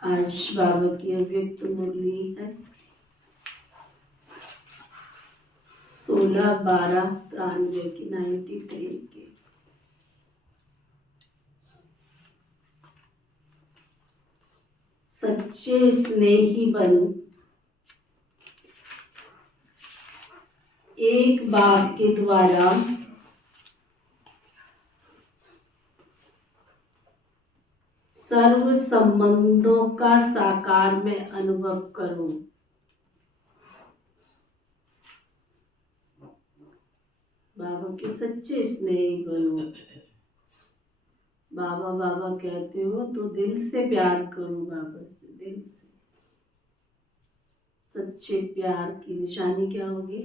आज बाबा की अव्यक्त मुरली है 16/12/93 की 93 की। सच्चे स्नेही बन, एक बात के द्वारा सर्व संबंधों का साकार में अनुभव करो। बाबा के सच्चे स्नेही बनो। बाबा बाबा कहते हो तो दिल से प्यार करो बाबा से, दिल से। सच्चे प्यार की निशानी क्या होगी?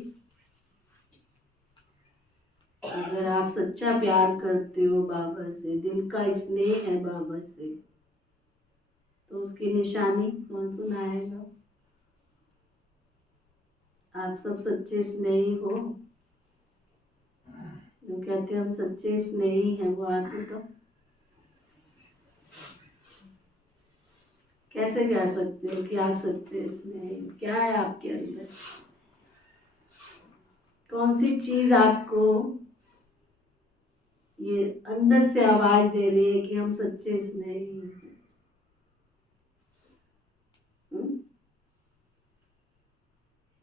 अगर आप सच्चा प्यार करते हो बाबा से, दिल का स्नेह है बाबा से, तो उसकी निशानी कौन सुनाएगा? आप सब सच्चे स्नेही हो? जो कहते हैं हम सच्चे स्नेही हैं, वो हाथ उठाओ। कैसे कह सकते हो कि आप सच्चे स्नेही? क्या है आपके अंदर? कौन सी चीज आपको ये अंदर से आवाज दे रही है कि हम सच्चे स्नेही हैं?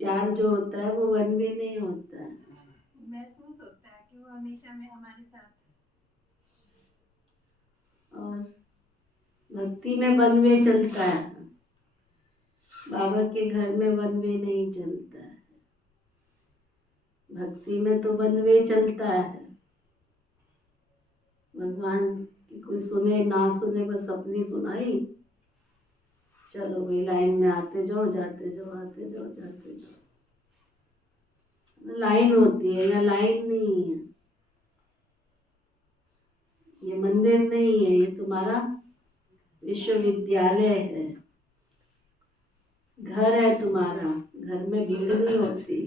प्यार जो होता है वो वन वे नहीं होता है, महसूस होता है कि वो हमेशा में हमारे साथ है। और भक्ति में वन वे चलता है। बाबा के घर में वन वे नहीं चलता है। भक्ति में तो वन वे चलता है। भगवान की कोई सुने ना सुने, बस अपनी सुनाई, चलो भाई लाइन में आते जाओ, जाते जाओ, आते जाओ, जाते जाओ। लाइन होती है, यहाँ लाइन नहीं है। ये मंदिर नहीं है, ये तुम्हारा विश्वविद्यालय है, घर है तुम्हारा। घर में भीड़ नहीं होती,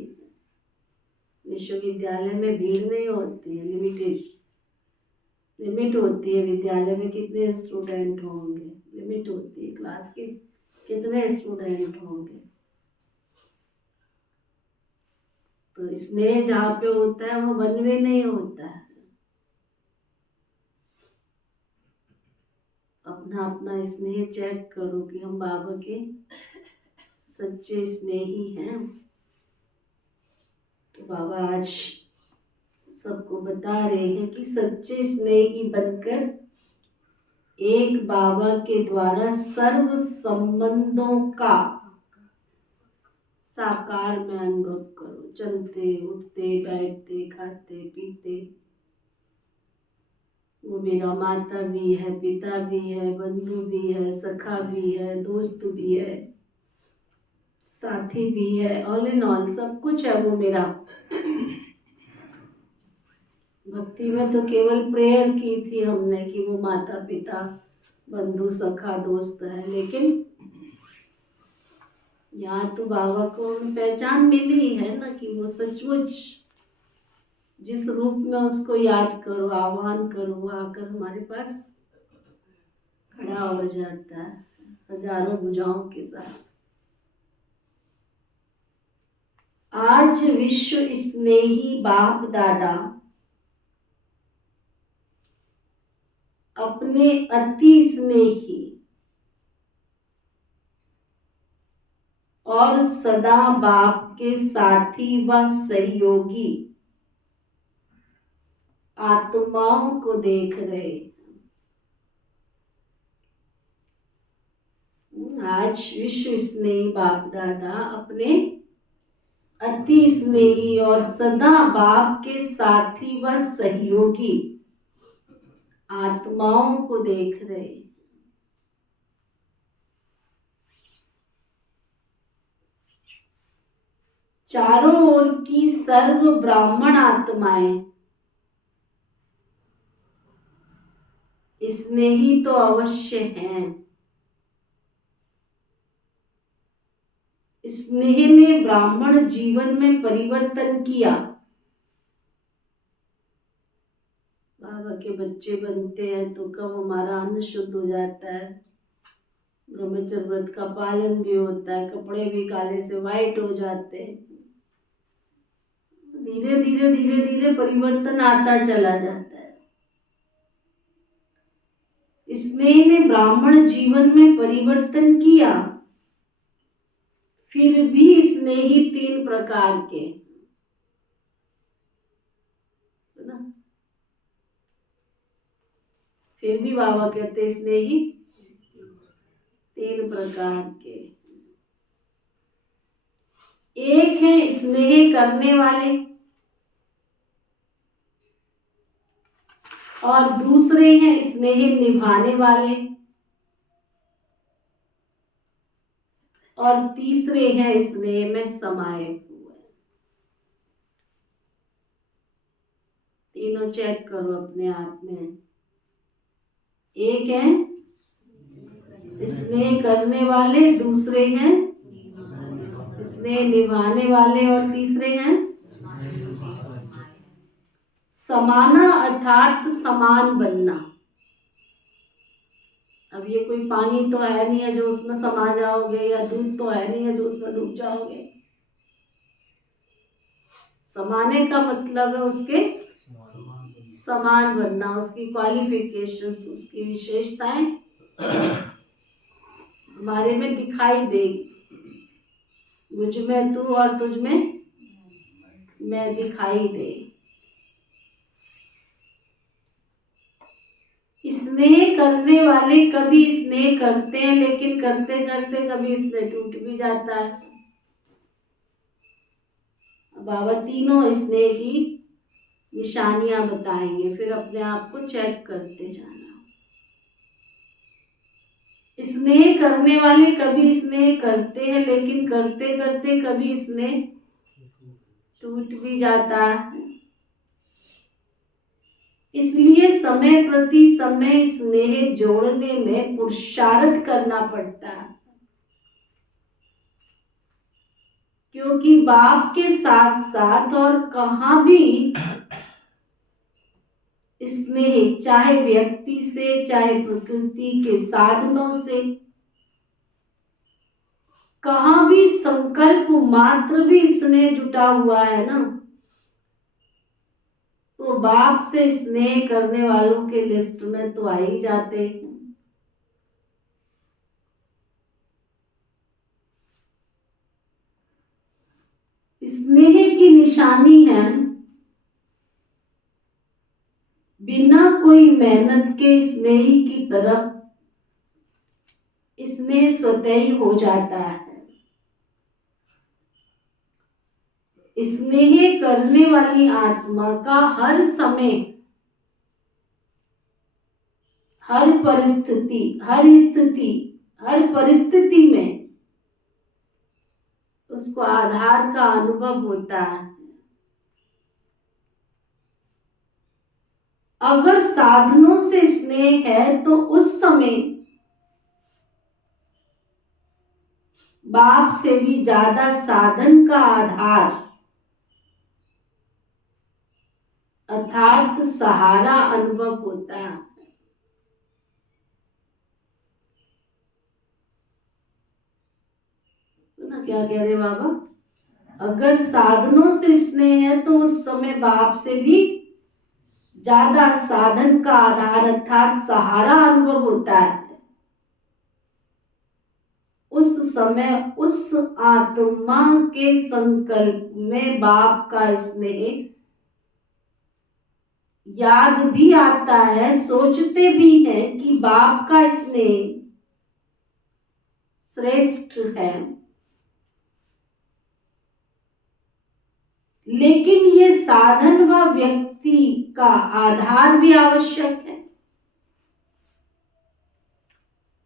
विश्वविद्यालय में भीड़ नहीं होती है, लिमिट होती है। विद्यालय में कितने स्टूडेंट होंगे, लिमिट होती है, क्लास के कितने स्टूडेंट होंगे। तो स्नेह जहाँ पे होता है वो वन वे नहीं होता है। अपना अपना स्नेह चेक करो कि हम बाबा के सच्चे स्नेही हैं। तो बाबा आज सबको बता रहे हैं कि सच्चे स्नेही बनकर एक बाबा के द्वारा सर्व संबंधों का साकार में अनुभव करो। चलते उठते बैठते खाते पीते, वो मेरा माता भी है, पिता भी है, बंधु भी है, सखा भी है, दोस्त भी है, साथी भी है, ऑल इन ऑल सब कुछ है वो मेरा। भक्ति में तो केवल प्रेयर की थी हमने कि वो माता पिता बंधु सखा दोस्त है, लेकिन यहाँ तो बाबा को पहचान मिली है ना कि वो सचमुच जिस रूप में उसको याद करो, आह्वान करो, वो आकर हमारे पास खड़ा हो जाता है हजारों भुजाओं के साथ। आज विश्व स्नेही बाप दादा अपने अति स्नेही और सदा बाप के साथी व सहयोगी आत्माओं को देख रहे। आज विश्व स्नेही बाप दादा अपने अति स्नेही और सदा बाप के साथी व सहयोगी आत्माओं को देख रहे। चारों ओर की सर्व ब्राह्मण आत्माएं स्नेही तो अवश्य हैं। स्नेह ने ब्राह्मण जीवन में परिवर्तन किया। बाबा के बच्चे बनते हैं तो कब हमारा अन्न शुद्ध हो जाता है, ब्रह्मचर्य व्रत का पालन भी होता है, कपड़े भी काले से वाइट हो जाते हैं। धीरे धीरे धीरे धीरे परिवर्तन आता चला जाता है। स्नेह ने ब्राह्मण जीवन में परिवर्तन किया। फिर भी स्नेही तीन प्रकार के, है ना। फिर भी बाबा कहते स्नेही तीन प्रकार के। एक है स्नेह करने वाले और दूसरे हैं स्नेह निभाने वाले और तीसरे हैं स्नेह में समाये हुए। तीनों चेक करो अपने आप में। एक है स्नेह करने वाले, दूसरे हैं स्नेह निभाने वाले और तीसरे हैं समाना अर्थात समान बनना। अब ये कोई पानी तो है नहीं है जो उसमें समा जाओगे, या दूध तो है नहीं है जो उसमें डूब जाओगे। समाने का मतलब है उसके समान बनना, उसकी क्वालिफिकेशंस, उसकी विशेषताएं हमारे में दिखाई देगी। मुझ में तू और तुझ में मैं दिखाई दे। स्नेह करने वाले कभी स्नेह करते हैं, लेकिन करते करते कभी स्नेह टूट भी जाता है। बाबा तीनों स्नेह की निशानियां बताएंगे, फिर अपने आप को चेक करते जाना। स्नेह करने वाले कभी स्नेह करते हैं, लेकिन करते करते कभी स्नेह टूट भी जाता है। इसलिए समय प्रति समय स्नेह जोड़ने में पुरुषार्थ करना पड़ता है, क्योंकि बाप के साथ साथ और कहाँ भी स्नेह, चाहे व्यक्ति से, चाहे प्रकृति के साधनों से, कहाँ भी संकल्प मात्र भी स्नेह जुटा हुआ है ना, तो बाप से स्नेह करने वालों के लिस्ट में तो आ ही जाते हैं। स्नेह की निशानी है बिना कोई मेहनत के स्नेही की तरफ स्नेह स्वतः ही हो जाता है। स्नेह करने वाली आत्मा का हर समय, हर परिस्थिति, हर परिस्थिति में उसको आधार का अनुभव होता है। अगर साधनों से स्नेह है तो उस समय बाप से भी ज्यादा साधन का आधार अर्थात सहारा अनुभव होता है। तो ना क्या कह रहे बाबा, अगर साधनों से स्नेह है तो उस समय बाप से भी ज्यादा साधन का आधार अर्थात सहारा अनुभव होता है। उस समय उस आत्मा के संकल्प में बाप का स्नेह याद भी आता है, सोचते भी हैं कि बाप का स्नेह श्रेष्ठ है, लेकिन ये साधन व व्यक्ति का आधार भी आवश्यक है।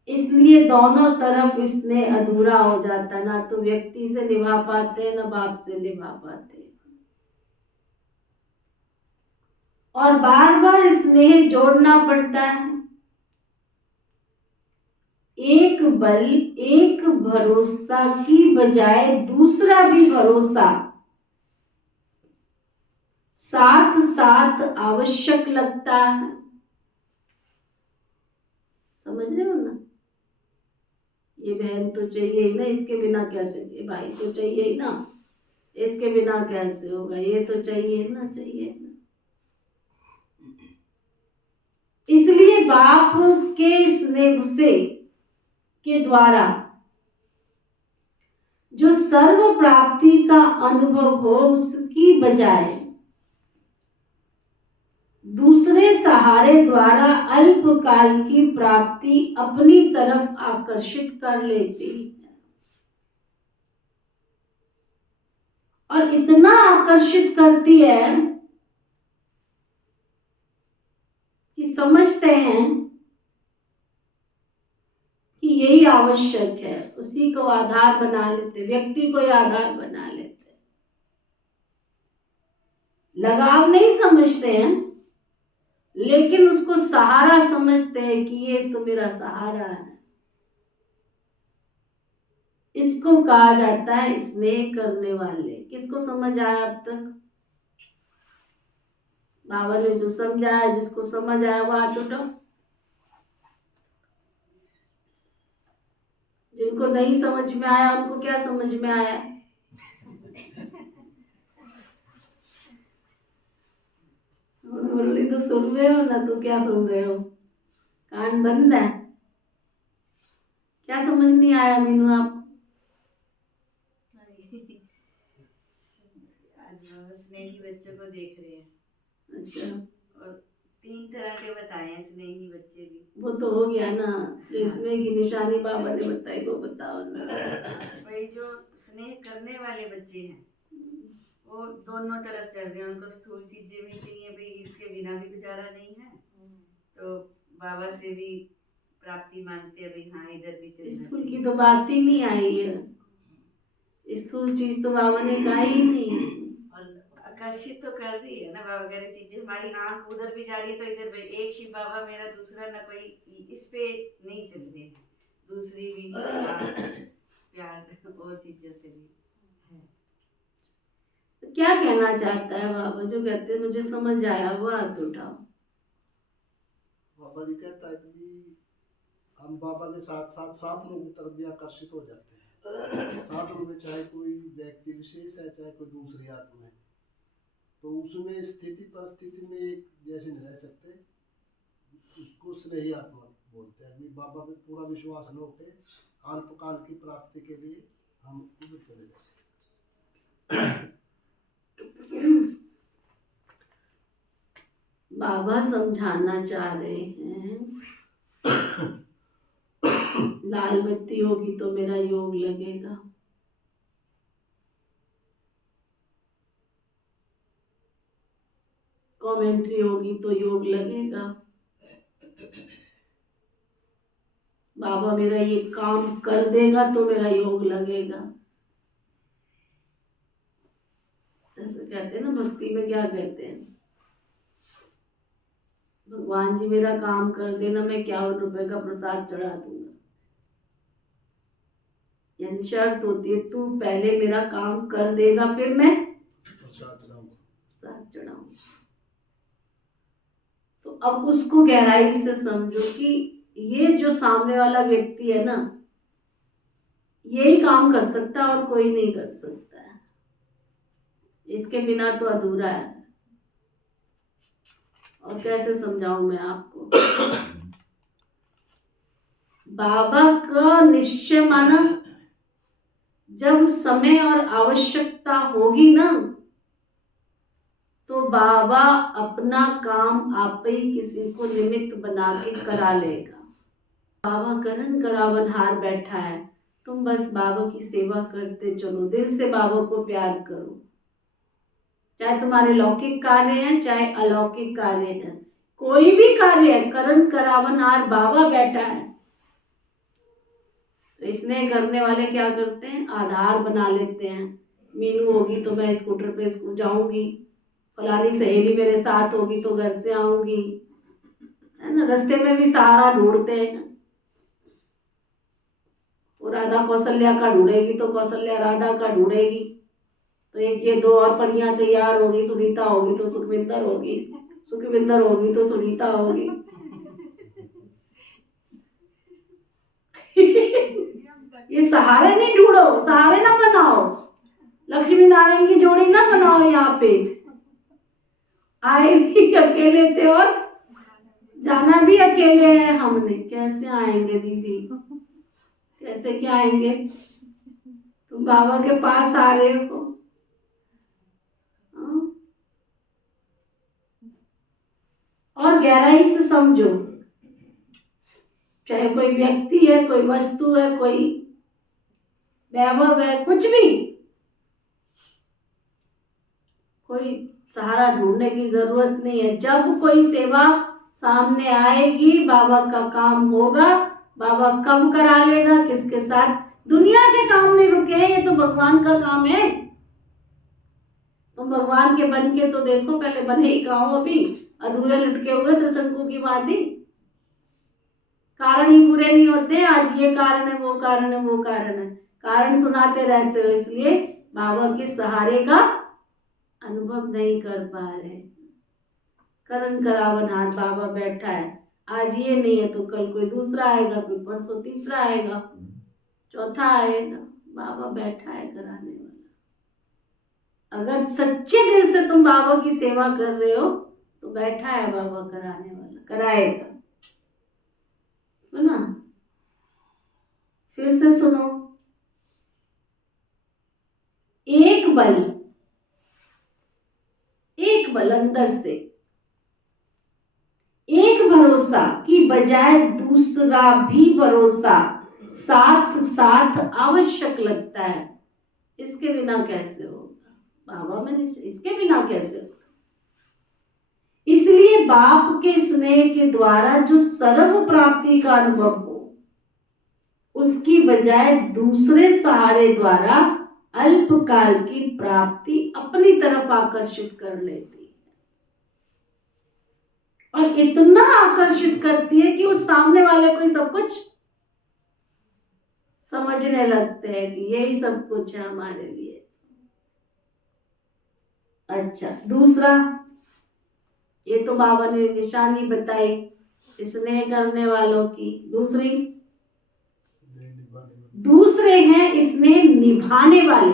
इसलिए दोनों तरफ स्नेह अधूरा हो जाता, ना तो व्यक्ति से निभा पाते, ना बाप से निभा पाते। और बार बार स्नेह जोड़ना पड़ता है। एक बल, एक भरोसा की बजाय दूसरा भी भरोसा साथ साथ आवश्यक लगता है। समझ रहे हो ना, ये बहन तो चाहिए ही ना, इसके बिना कैसे, ये भाई तो चाहिए ही ना, इसके बिना कैसे होगा, ये तो चाहिए ना, चाहिए ना। इसलिए बाप के स्नेह से के द्वारा जो सर्व प्राप्ति का अनुभव हो, उसकी बजाय दूसरे सहारे द्वारा अल्पकाल की प्राप्ति अपनी तरफ आकर्षित कर लेती है, और इतना आकर्षित करती है कि समझते हैं कि यही आवश्यक है, उसी को आधार बना लेते, व्यक्ति को ही आधार बना लेते। लगाव नहीं समझते हैं, लेकिन उसको सहारा समझते हैं कि ये तो मेरा सहारा है। इसको कहा जाता है स्नेह करने वाले। किसको समझ आया अब तक? बाबा ने जो समझाया, जिसको समझ आया वो हाथ उठाओ। जिनको नहीं समझ में आया उनको क्या समझ में आया? मुरली तो सुन रहे हो ना, तो क्या सुन रहे हो? कान बंद है? क्या समझ नहीं आया मीनू आप? आज स्नेही बच्चों को देख रहे हैं। अच्छा, और 3 तरह के बताए हैं स्नेही बच्चे भी। वो तो हो गया ना, जो स्नेह की निशानी बाबा ने बताई वो बताओ ना। वही जो स्नेह करने वाले बच्चे हैं वो दोनों तरफ चल रहे हैं। उनको स्थूल चीजें भी चाहिए, भाई इनके बिना भी गुजारा नहीं है, तो बाबा से भी प्राप्ति मांगते हैं, अभी हाँ इधर भी चलना स्थूल की चाहिए। तो बात ही नहीं आई है, स्थूल चीज तो बाबा ने कहा ही नहीं है। और आकर्षित तो कर रही है ना बाबा वगैरह चीजें, हमारी आंख उधर भी जा रही है तो इधर भी एक शिव बाबा मेरा, दूसरा ना कोई, इस पे नहीं चल रही है, दूसरी भी प्यार और चीजों से भी है। तो क्या कहना चाहता है बाबा जो कहते हैं मुझे समझ आया, वो हाथ उठाओ। बाबा जी कहता है कि हम बाबा के साथ साथ साधनों की तरफ भी आकर्षित हो जाते हैं। साधनों में चाहे कोई व्यक्ति विशेष है, चाहे कोई दूसरी आत्मा है, तो उसमें स्थिति परिस्थिति में एक जैसे नहीं रह सकते। उसको स्नेही आत्मा बोलते हैं। अभी बाबा पे पूरा विश्वास न होके अल्पकाल की प्राप्ति के लिए हम उधर चले जाते। बाबा समझाना चाह रहे हैं, लाल बत्ती होगी तो मेरा योग लगेगा, कमेंट्री होगी तो योग लगेगा, बाबा मेरा ये काम कर देगा तो मेरा योग लगेगा। ऐसे कहते हैं ना, भक्ति में क्या कहते हैं, भगवान जी मेरा काम कर देना, मैं 51 रुपए का प्रसाद चढ़ा दूंगा। यानी शर्त होती है तू पहले मेरा काम कर देगा फिर मैं प्रसाद चढ़ाऊंगा। तो अब उसको गहराई से समझो कि ये जो सामने वाला व्यक्ति है ना, यही काम कर सकता है और कोई नहीं कर सकता है, इसके बिना तो अधूरा है। और कैसे समझाऊं मैं आपको, बाबा का निश्चय माना, जब समय और आवश्यकता होगी ना तो बाबा अपना काम आप ही किसी को निमित्त बना के करा लेगा। बाबा करन करावन हार बैठा है, तुम बस बाबा की सेवा करते चलो, दिल से बाबा को प्यार करो। चाहे तुम्हारे लौकिक कार्य हैं चाहे अलौकिक कार्य हैं, कोई भी कार्य है, करन करावन हार बाबा बैठा है। तो इसमें करने वाले क्या करते हैं, आधार बना लेते हैं। मीनू होगी तो मैं स्कूटर पे जाऊंगी, फलानी सहेली मेरे साथ होगी तो घर से आऊंगी, है ना। रास्ते में भी सहारा ढूंढते हैं, और राधा कौशल्या का ढूंढेगी तो कौशल्या राधा का ढूंढेगी, तो एक ये 2 और परियां तैयार होगी, सुनीता होगी तो सुखविंदर होगी, सुखविंदर होगी तो सुनीता होगी। ये सहारे नहीं ढूंढो, सहारे ना बनाओ, लक्ष्मी नारायण की जोड़ी ना बनाओ। यहाँ पे आए भी अकेले थे और जाना भी अकेले है हमने। कैसे आएंगे दीदी, कैसे क्या आएंगे, तुम बाबा के पास आ रहे हो। और गहराई से समझो, चाहे कोई व्यक्ति है, कोई वस्तु है, कोई वैभव है, कुछ भी, कोई सहारा ढूंढने की जरूरत नहीं है। जब कोई सेवा सामने आएगी, बाबा का काम होगा, बाबा कब करा लेगा, किसके साथ। दुनिया के काम नहीं रुके हैं, ये तो भगवान का काम है। तुम भगवान के बन के तो देखो, पहले बने ही कहाँ हो, अभी अधूरे लटके हुए त्रिशंकु की भांति। कारण ही पूरे नहीं होते, आज ये कारण है, वो कारण है, वो कारण है, कारण सुनाते रहते हो, इसलिए बाबा के सहारे का अनुभव नहीं कर पा रहे। करन करावन हाथ बाबा बैठा है, आज ये नहीं है तो कल कोई दूसरा आएगा, कोई परसों तीसरा आएगा, चौथा आएगा, बाबा बैठा है कराने वाला। अगर सच्चे दिल से तुम बाबा की सेवा कर रहे हो तो बैठा है बाबा कराने वाला, कराएगा। सुना, फिर से सुनो, एक बल अंदर से, एक भरोसा की बजाय दूसरा भी भरोसा साथ साथ आवश्यक लगता है। इसके बिना कैसे होगा, बाबा में निश्चय, इसके बिना कैसे होगा। इस इसलिए बाप के स्नेह के द्वारा जो सर्व प्राप्ति का अनुभव हो, उसकी बजाय दूसरे सहारे द्वारा अल्पकाल की प्राप्ति अपनी तरफ आकर्षित कर लेती है, और इतना आकर्षित करती है कि उस सामने वाले को ही सब कुछ समझने लगते हैं कि यही सब कुछ है हमारे लिए। अच्छा, दूसरा, ये तो बाबा ने निशानी बताई स्नेह करने वालों की। दूसरे हैं स्नेह निभाने वाले।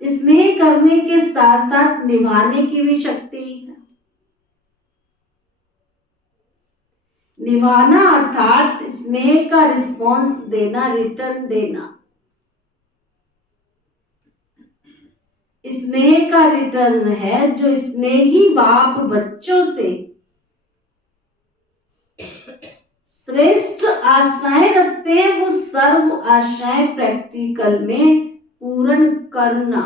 स्नेह करने के साथ साथ निभाने की भी शक्ति है। निभाना अर्थात स्नेह का रिस्पॉन्स देना, रिटर्न देना। स्नेह का रिटर्न है जो स्नेही बाप बच्चों से श्रेष्ठ आशाएं रखते हैं, वो सर्व आशाएं प्रैक्टिकल में पूर्ण करना।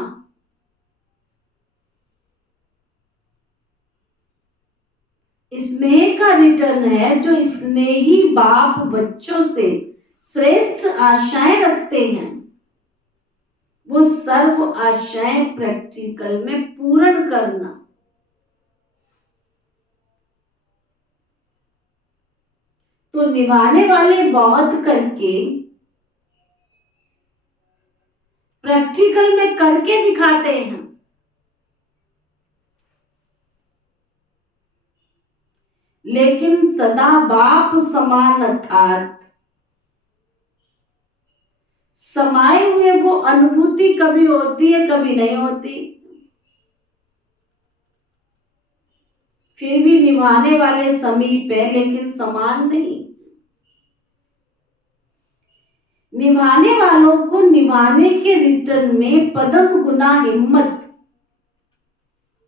स्नेह का रिटर्न है जो स्नेही बाप बच्चों से श्रेष्ठ आशाएं रखते हैं, वो सर्व आशाएं प्रैक्टिकल में पूर्ण करना। तो निभाने वाले बहुत करके प्रैक्टिकल में करके दिखाते हैं। लेकिन सदा बाप समान अर्थात समाये हुए वो अनुभूति कभी होती है, कभी नहीं होती। फिर भी निभाने वाले समीप है, लेकिन समान नहीं। निभाने वालों को निभाने के रिटर्न में पदम गुना हिम्मत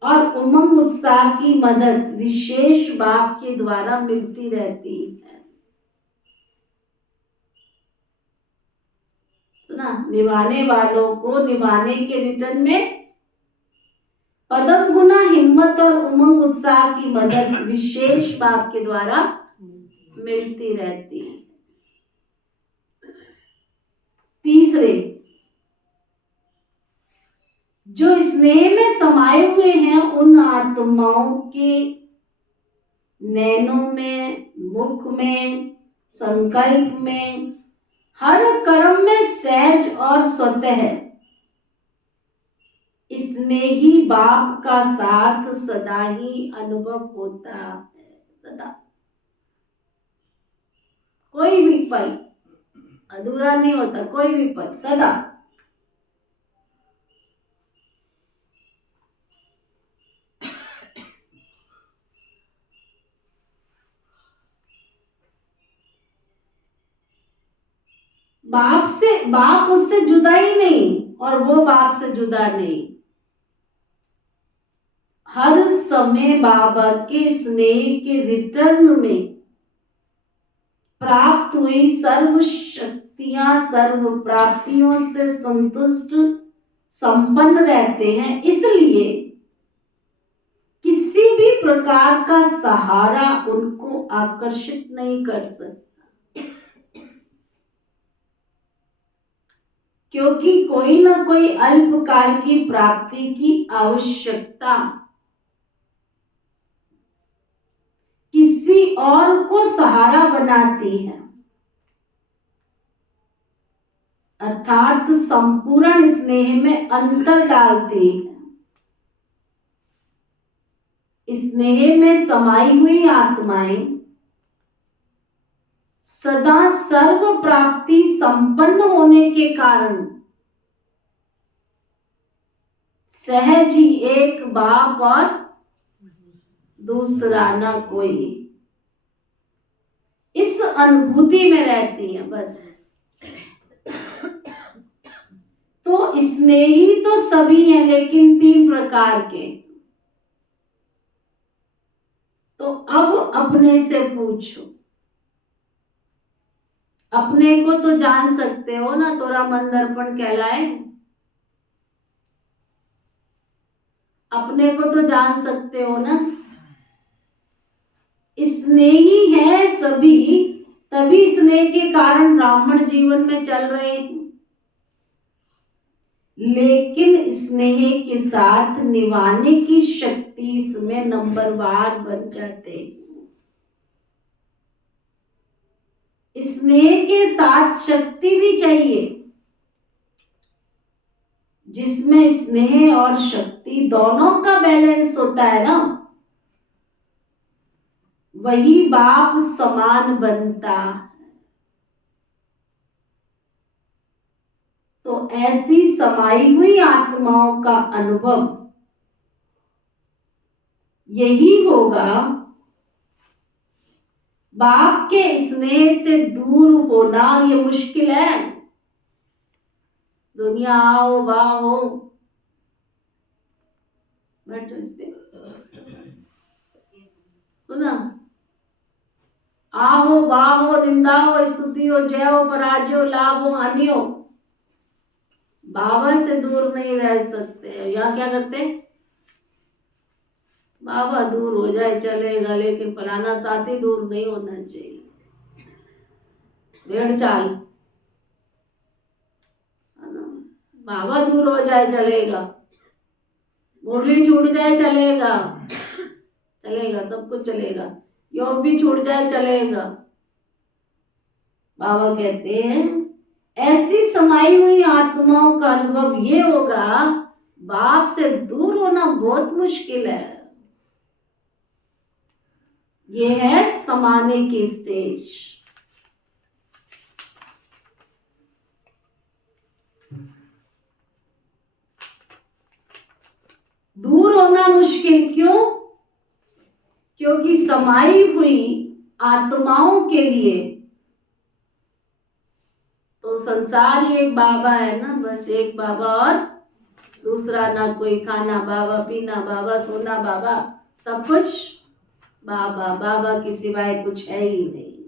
और उमंग उत्साह की मदद विशेष बाप के द्वारा मिलती रहती है। तो ना, निभाने वालों को निभाने के रिटर्न में पदम गुना हिम्मत और उमंग उत्साह की मदद विशेष बाप के द्वारा मिलती रहती है। तीसरे, जो स्नेह में समाये हुए हैं उन आत्माओं के नैनों में, मुख में, संकल्प में, हर कर्म में सहज और स्वतः स्नेही बाप का साथ सदा ही अनुभव होता है। सदा, कोई भी पल अधूरा नहीं होता, कोई भी पल, सदा। बाप उससे जुदा ही नहीं और वो बाप से जुदा नहीं। हर समय बाबा के स्नेह के रिटर्न में प्राप्त हुई सर्व शक्तियां, सर्व प्राप्तियों से संतुष्ट, संपन्न रहते हैं। इसलिए किसी भी प्रकार का सहारा उनको आकर्षित नहीं कर सकता, क्योंकि कोई ना कोई अल्पकाल की प्राप्ति की आवश्यकता किसी और को सहारा बनाती है, अर्थात संपूर्ण स्नेह में अंतर डालती है। स्नेह में समाई हुई आत्माएं सदा सर्व प्राप्ति संपन्न होने के कारण सहज ही एक बाप और दूसरा ना कोई, इस अनुभूति में रहती है बस। तो स्नेही तो सभी हैं, लेकिन 3 प्रकार के। तो अब अपने से पूछो, अपने को तो जान सकते हो ना, तोरा मन दर्पण कहलाए। अपने को तो जान सकते हो ना। स्नेही है सभी, तभी स्नेह के कारण ब्राह्मण जीवन में चल रहे हैं, लेकिन स्नेह के साथ निभाने की शक्ति इसमें नंबरवार बन जाते हैं। स्नेह के साथ शक्ति भी चाहिए, जिसमें स्नेह और शक्ति दोनों का बैलेंस होता है ना, वही बाप समान बनता। तो ऐसी समाई हुई आत्माओं का अनुभव यही होगा। बाप के स्नेह से दूर होना ये मुश्किल है। दुनिया आओ बाहो, बैठो इस पे, सुना, आहो बाहो, निंदा हो, स्तुति हो, जय हो, पराजय हो, लाभ हो, हानि हो, बाबा से दूर नहीं रह सकते। यहाँ क्या करते, बाबा दूर हो जाए चलेगा, लेकिन फलाना साथी दूर नहीं होना चाहिए। भेड़ चाल, बाबा दूर हो जाए चलेगा, मुरली छूट जाए चलेगा, चलेगा, सब कुछ चलेगा, योग भी छूट जाए चलेगा। बाबा कहते हैं ऐसी समाई हुई आत्माओं का अनुभव ये होगा, बाप से दूर होना बहुत मुश्किल है। ये है समाने की स्टेज। दूर होना मुश्किल क्यों? क्योंकि समाई हुई आत्माओं के लिए तो संसार ही एक बाबा है ना, बस एक बाबा और दूसरा ना कोई खाना बाबा, पीना बाबा, सोना बाबा, सब कुछ बाबा। बाबा के सिवाय कुछ है ही नहीं।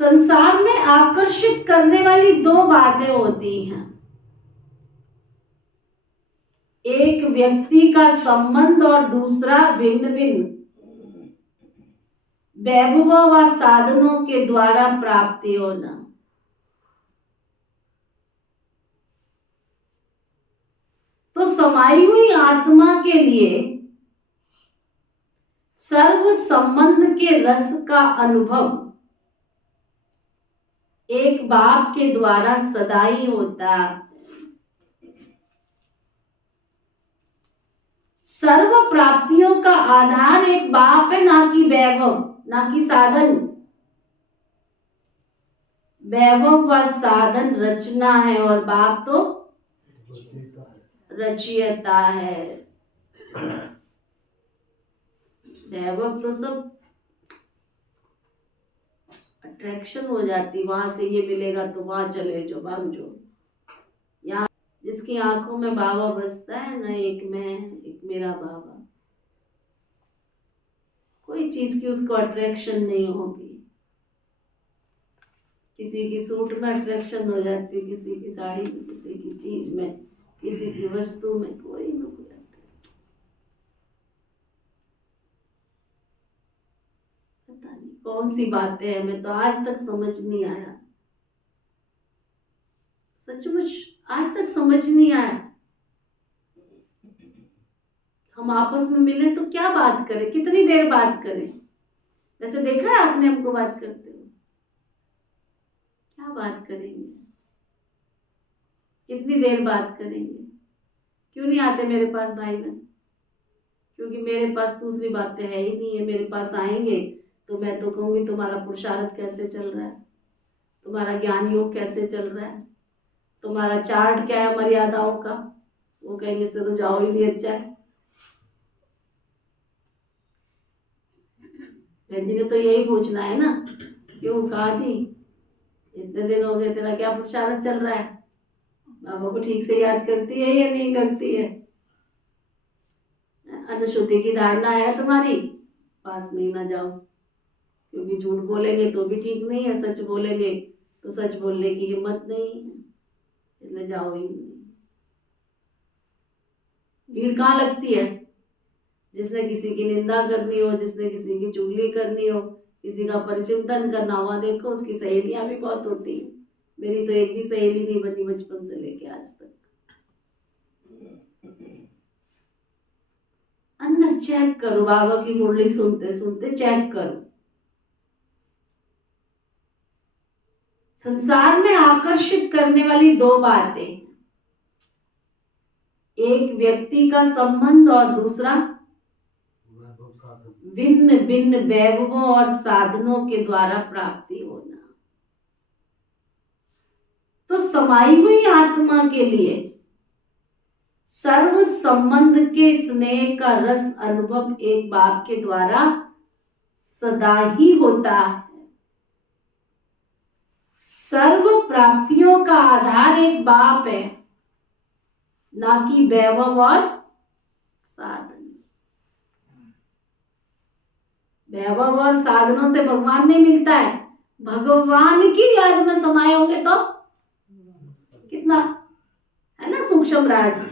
संसार में आकर्षित करने वाली दो बातें होती हैं, एक व्यक्ति का संबंध और दूसरा भिन्न भिन्न वैभव व साधनों के द्वारा प्राप्ति होना। तो समाई हुई आत्मा के लिए सर्व संबंध के रस का अनुभव एक बाप के द्वारा सदा ही होता। सर्व प्राप्तियों का आधार एक बाप है, ना कि वैभव, ना कि साधन। वैभव व साधन रचना है और बाप तो रचयिता है। वैभव तो सब अट्रैक्शन हो जाती, वहां से ये मिलेगा तो वहां चले जो, भाग जो। यहाँ जिसकी आंखों में बाबा बसता है ना, एक मैं, एक मेरा बाबा, कोई चीज की उसको अट्रैक्शन नहीं होगी। किसी की सूट में अट्रैक्शन हो जाती, किसी की साड़ी में, किसी की चीज में, किसी की वस्तु में, कोई ना कोई। पता नहीं कौन सी बातें हैं, मैं तो आज तक समझ नहीं आया, सचमुच आज तक समझ नहीं आया। हम आपस में मिले तो क्या बात करें, कितनी देर बात करें? वैसे देखा है आपने हमको बात करते हुए? क्या बात करेंगे, कितनी देर बात करेंगे? क्यों नहीं आते मेरे पास भाई बहन? क्योंकि मेरे पास दूसरी बातें है ही नहीं है। मेरे पास आएंगे तो मैं तो कहूँगी तुम्हारा पुरुषार्थ कैसे चल रहा है, तुम्हारा ज्ञान योग कैसे चल रहा है, तुम्हारा चार्ट क्या है मर्यादाओं का। वो कहेंगे से तो जाओ ही नहीं, अच्छा है। बहन जी ने तो यही पूछना है ना, क्यों कहाँ थी, इतने दिन हो गए, तेरा क्या पुरुषार्थ चल रहा है, बाबा को ठीक से याद करती है या नहीं करती है? अनुशुद्धि की धारणा है तुम्हारी, पास में ही ना जाओ, क्योंकि झूठ बोलेंगे तो भी ठीक नहीं है, सच बोलेंगे तो सच बोलने की हिम्मत नहीं है, इसलिए जाओ ही नहीं। भीड़ कहाँ लगती है? जिसने किसी की निंदा करनी हो, जिसने किसी की चुगली करनी हो, किसी का परिचिंतन करना हुआ, देखो उसकी सहेलियां भी बहुत होती हैं। मेरी तो एक भी सहेली नहीं बनी बचपन से लेके आज तक। अंदर चेक करो, बाबा की मुरली सुनते सुनते चेक करो। संसार में आकर्षित करने वाली दो बातें, एक व्यक्ति का संबंध और दूसरा भिन्न भिन्न वैभवों और साधनों के द्वारा प्राप्ति होना। तो समाई हुई आत्मा के लिए सर्व संबंध के स्नेह का रस अनुभव एक बाप के द्वारा सदा ही होता है। सर्व प्राप्तियों का आधार एक बाप है, ना कि वैभव और साधन। वैभव और साधनों से भगवान नहीं मिलता है। भगवान की याद में समाये होंगे तो कितना है ना सूक्ष्म राज।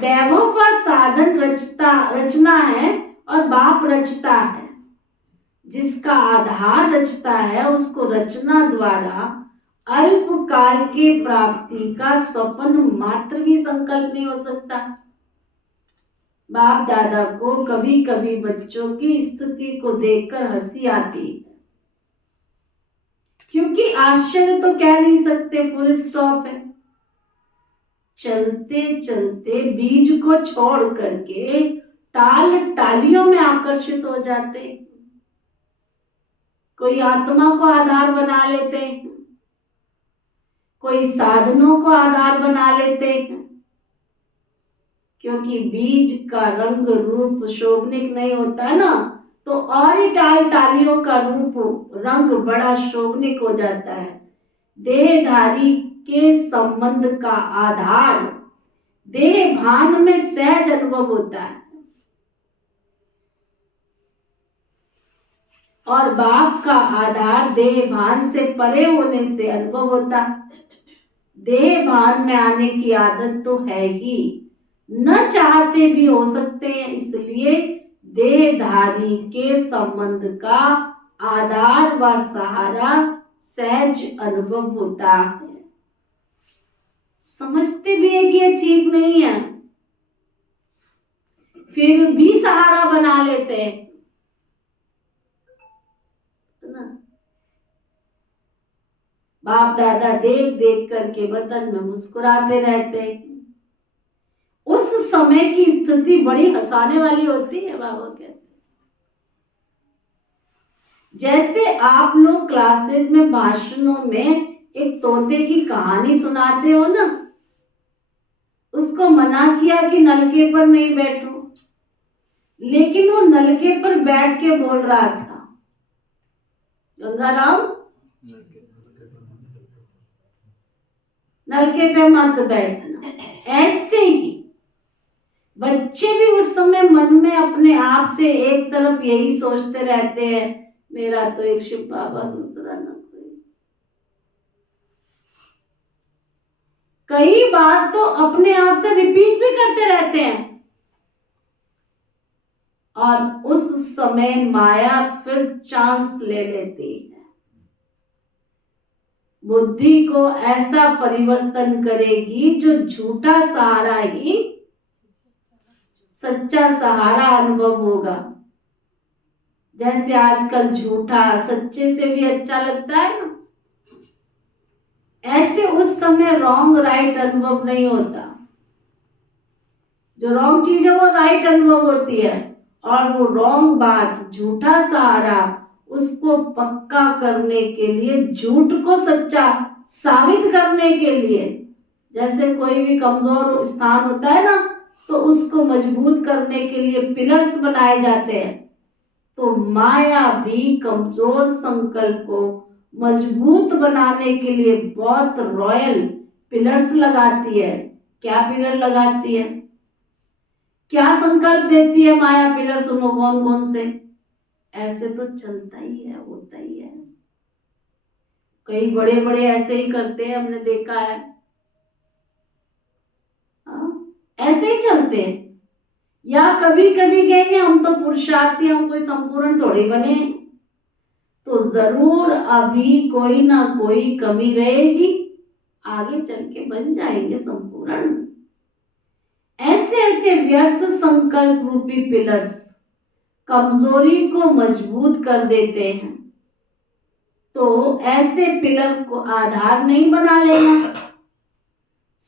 वैभव व साधन रचना है और बाप रचता है। जिसका आधार रचता है उसको रचना द्वारा अल्प काल के प्राप्ति का स्वप्न मात्र भी संकल्प नहीं हो सकता। बाप दादा को कभी कभी बच्चों की स्थिति को देखकर हंसी आती है, क्योंकि आश्चर्य तो कह नहीं सकते, फुल स्टॉप है। चलते चलते बीज को छोड़ करके टाल टालियों में आकर्षित हो जाते। कोई आत्मा को आधार बना लेते, कोई साधनों को आधार बना लेते, क्योंकि बीज का रंग रूप शोभनिक नहीं होता है ना, तो और ही टाल टालियों का रूप रंग बड़ा शोभनिक हो जाता है। देहधारी के संबंध का आधार देह भान में सहज अनुभव होता है, और बाप का आधार देह भान से परे होने से अनुभव होता। देह भान में आने की आदत तो है ही, न चाहते भी हो सकते हैं, इसलिए देहधारी के संबंध का आधार व सहारा सहज अनुभव होता है। समझते भी है कि ये ठीक नहीं है, फिर भी सहारा बना लेते हैं ना। बाप दादा देख देख करके वतन में मुस्कुराते रहते हैं। उस समय की स्थिति बड़ी हंसाने वाली होती है। बाबा कहते हैं जैसे आप लोग क्लासेस में भाषणों में एक तोते की कहानी सुनाते हो ना, उसको मना किया कि नलके पर नहीं बैठो, लेकिन वो नलके पर बैठ के बोल रहा था, गंगाराम नलके पे मत बैठना। ऐसे ही बच्चे भी उस समय मन में अपने आप से एक तरफ यही सोचते रहते हैं, मेरा तो एक शिव बाबा, दूसरा न कोई। कई बार तो अपने आप से रिपीट भी करते रहते हैं, और उस समय माया फिर चांस ले लेती है। बुद्धि को ऐसा परिवर्तन करेगी जो झूठा सहारा ही सच्चा सहारा अनुभव होगा। जैसे आजकल झूठा सच्चे से भी अच्छा लगता है ना, ऐसे उस समय रॉन्ग राइट अनुभव नहीं होता। जो रॉन्ग चीज है वो राइट अनुभव होती है, और वो रॉन्ग बात, झूठा सहारा, उसको पक्का करने के लिए, झूठ को सच्चा साबित करने के लिए, जैसे कोई भी कमजोर स्थान होता है ना, तो उसको मजबूत करने के लिए पिलर्स बनाए जाते हैं। तो माया भी कमजोर संकल्प को मजबूत बनाने के लिए बहुत रॉयल पिलर्स लगाती है। क्या पिलर लगाती है, क्या संकल्प देती है माया? पिलर सुनो कौन कौन से? ऐसे तो चलता ही है, होता ही है। कई बड़े बड़े ऐसे ही करते हैं, हमने देखा है। ऐसे ही चलते हैं। या कभी कभी कहेंगे हम तो पुरुषार्थी, हम कोई संपूर्ण थोड़े बने, तो जरूर अभी कोई ना कोई कमी रहेगी, आगे चल के बन जाएंगे संपूर्ण। ऐसे ऐसे व्यर्थ संकल्प रूपी पिलर्स कमजोरी को मजबूत कर देते हैं, तो ऐसे पिलर को आधार नहीं बना लेना।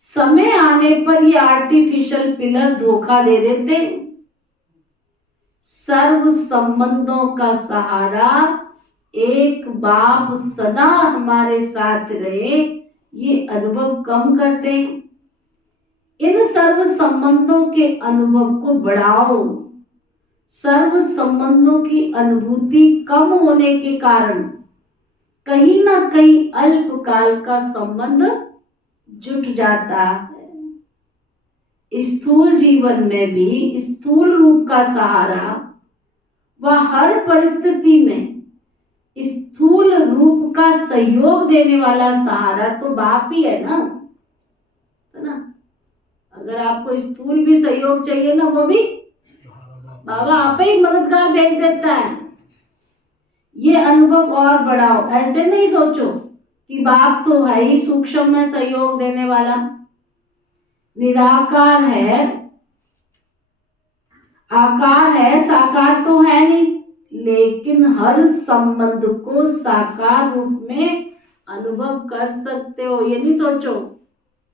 समय आने पर ये आर्टिफिशियल पिलर धोखा दे देते। सर्व संबंधों का सहारा एक बाप सदा हमारे साथ रहे, ये अनुभव कम करते हैं। इन सर्व संबंधों के अनुभव को बढ़ाओ। सर्व संबंधों की अनुभूति कम होने के कारण कहीं ना कहीं अल्पकाल का संबंध जुट जाता है। स्थूल जीवन में भी स्थूल रूप का सहारा व हर परिस्थिति में स्थूल रूप का सहयोग देने वाला सहारा तो बाप ही है ना, है ना। अगर आपको स्थूल भी सहयोग चाहिए ना, वो भी बाबा आप ही मददगार भेज देता है। ये अनुभव और बढ़ाओ। ऐसे नहीं सोचो कि बाप तो है ही सूक्ष्म में सहयोग देने वाला, निराकार है, आकार है, साकार तो है नहीं, लेकिन हर संबंध को साकार रूप में अनुभव कर सकते हो। ये नहीं सोचो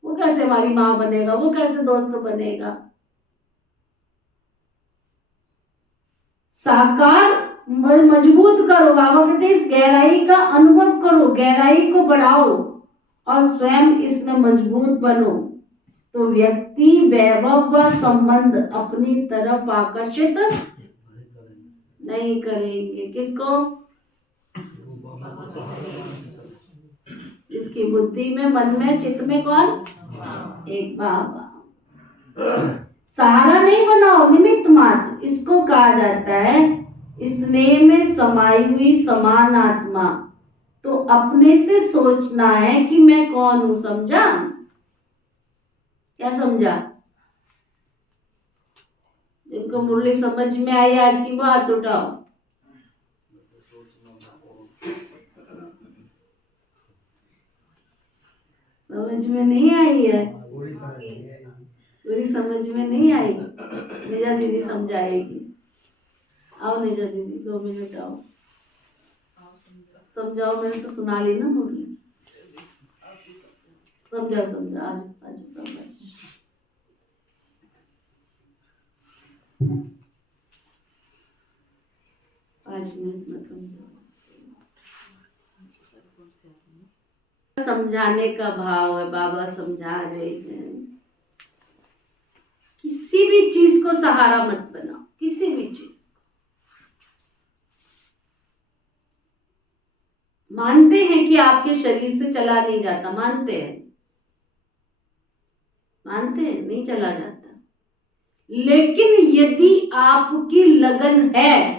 वो कैसे हमारी माँ बनेगा, वो कैसे दोस्त बनेगा। साकार मजबूत करो। बाबा कहते इस गहराई का अनुभव करो, गहराई को बढ़ाओ और स्वयं इसमें मजबूत बनो, तो व्यक्ति वैभव व संबंध अपनी तरफ आकर्षित नहीं करेंगे। किसको? इसकी बुद्धि में, मन में, चित्त में कौन? एक बाबा। सहारा नहीं बनाओ, निमित्त मात्र। इसको कहा जाता है स्नेह में समाई हुई समान आत्मा। तो अपने से सोचना है कि मैं कौन हूं। समझा? क्या समझा? जिनको मुरली समझ में आई आज की, वो हाथ उठाओ। समझ में नहीं आई है? पूरी समझ में नहीं आई? निजा दीदी समझाएगी। आओ निजा दीदी, 2 मिनट आओ, समझाओ। मैंने तो सुना ली ना मुरली। समझाओ समझाओ, आज आज समझ। 5 मिनट में समझाओ। समझाने का भाव है, बाबा समझा रहे हैं। किसी भी चीज को सहारा मत बनाओ, किसी भी चीज। मानते हैं कि आपके शरीर से चला नहीं जाता, मानते हैं, मानते हैं नहीं चला जाता, लेकिन यदि आपकी लगन है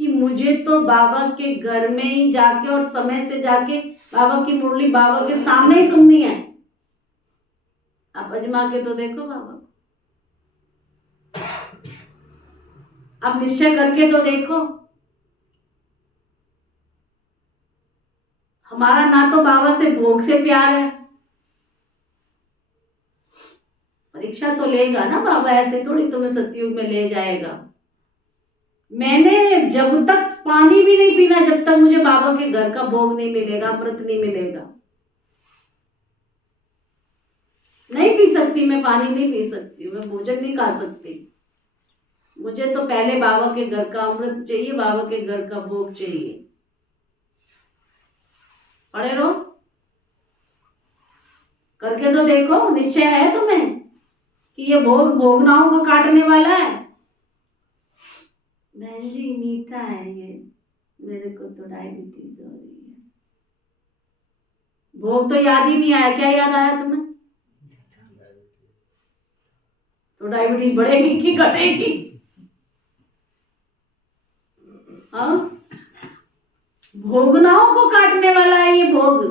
कि मुझे तो बाबा के घर में ही जाके और समय से जाके बाबा की मुरली बाबा के सामने ही सुननी है, आप अजमा के तो देखो बाबा, आप निश्चय करके तो देखो। हमारा ना तो बाबा से भोग से प्यार है। परीक्षा तो लेगा ना बाबा, ऐसे थोड़ी तुम्हें सतयुग में ले जाएगा। मैंने जब तक पानी भी नहीं पीना जब तक मुझे बाबा के घर का भोग नहीं मिलेगा, अमृत नहीं मिलेगा। नहीं पी सकती मैं, पानी नहीं पी सकती, मैं भोजन नहीं खा सकती। मुझे तो पहले बाबा के घर का अमृत चाहिए, बाबा के घर का भोग चाहिए। पढ़े रहो, करके तो देखो। निश्चय है तुम्हें कि ये भोग भोगनाओं को काटने वाला है। बहन जी मीठा है ये, मेरे को तो डायबिटीज हो रही है। भोग तो याद ही नहीं आया, क्या याद आया तुम्हें? तो डायबिटीज बढ़ेगी कि घटेगी? हाँ, भोगनाओं को काटने वाला है ये भोग।